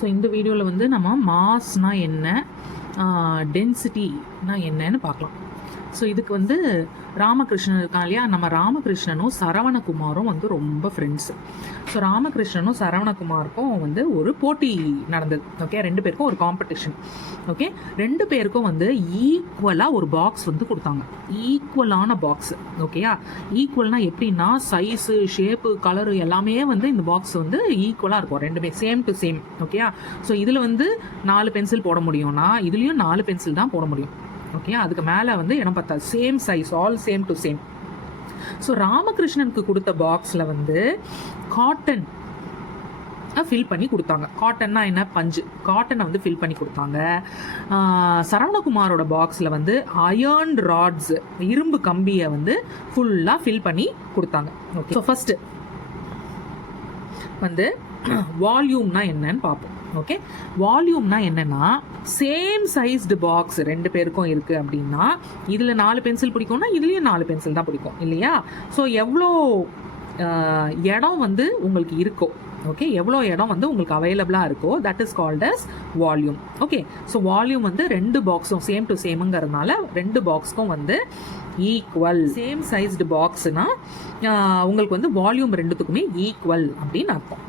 So இந்த வீடியோவில் வந்து நம்ம மாஸ்னால் என்ன, டென்சிட்டினா என்னன்னு பார்க்கலாம். ஸோ இதுக்கு வந்து ராமகிருஷ்ணன் இருக்கான் இல்லையா, நம்ம ராமகிருஷ்ணனும் சரவணகுமாரும் வந்து ரொம்ப ஃப்ரெண்ட்ஸு. ஸோ ராமகிருஷ்ணனும் சரவணகுமாருக்கும் வந்து ஒரு போட்டி நடந்தது. ஓகே, 2 பேருக்கும் ஒரு காம்படிஷன். ஓகே, 2 பேருக்கும் வந்து ஈக்குவலாக ஒரு பாக்ஸ் வந்து கொடுத்தாங்க. ஈக்குவலான பாக்ஸு. ஓகேயா, ஈக்குவல்னா எப்படின்னா சைஸு, ஷேப்பு, கலரு எல்லாமே வந்து இந்த பாக்ஸ் வந்து ஈக்குவலாக இருக்கும். 2மே சேம் டு சேம். ஓகேயா, ஸோ இதில் வந்து 4 பென்சில் போட முடியும்னா இதுலேயும் 4 பென்சில் தான் போட முடியும். ஓகே, அதுக்கு மேலே வந்து இடம் பார்த்தா same size, all same to same. So ராமகிருஷ்ணனுக்கு கொடுத்த பாக்ஸில் வந்து காட்டன் ஃபில் பண்ணி கொடுத்தாங்க. காட்டன்னா என்ன, பஞ்சு. காட்டனை வந்து ஃபில் பண்ணி கொடுத்தாங்க. சரவணகுமாரோட பாக்ஸில் வந்து அயர்ன் ராட்ஸ், இரும்பு கம்பியை வந்து ஃபுல்லாக ஃபில் பண்ணி கொடுத்தாங்க. ஓகே, ஸோ ஃபஸ்ட்டு வந்து வால்யூம்னா என்னன்னு பார்ப்போம். ஓகே, வால்யூம்னா என்னென்னா சேம் சைஸ்டு பாக்ஸ் 2 பேருக்கும் இருக்குது அப்படின்னா இதில் 4 பென்சில் பிடிக்கும்னா இதுலேயும் 4 பென்சில் தான் பிடிக்கும் இல்லையா. ஸோ எவ்வளோ இடம் வந்து உங்களுக்கு இருக்கோ, ஓகே, எவ்வளோ இடம் வந்து உங்களுக்கு அவைலபிளாக இருக்கோ that is called as volume. Okay, so volume வந்து 2 பாக்ஸும் சேம் டு சேமுங்கிறதுனால 2 பாக்ஸ்க்கும் வந்து ஈக்குவல். சேம் சைஸ்டு பாக்ஸ்னால் உங்களுக்கு வந்து வால்யூம் 2த்துக்குமே ஈக்குவல் அப்படின்னு அர்த்தம்.